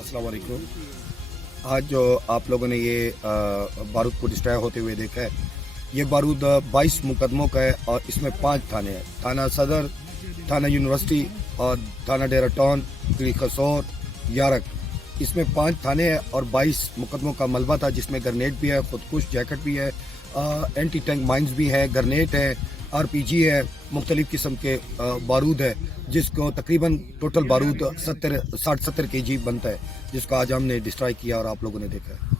अस्सलाम वालेकुम। आज जो आप लोगों ने ये बारूद को डिस्ट्रॉय होते हुए देखा है, ये बारूद 22 मुकदमों का है और इसमें 5 थाने हैं। थाना सदर, थाना यूनिवर्सिटी और थाना डेरा टाउन, खसौर, यारक। इसमें 5 थाने हैं और 22 मुकदमों का मलबा था, जिसमें ग्रेनेड भी है, खुदकुश जैकेट भी है, एंटी टैंक माइंस भी है, ग्रेनेड है, RPG है, मुख्तलिफ़ किस्म के बारूद है, जिसको तकरीबन टोटल बारूद 60-70 kg बनता है, जिसको आज हमने डिस्ट्रॉय किया और आप लोगों ने देखा है।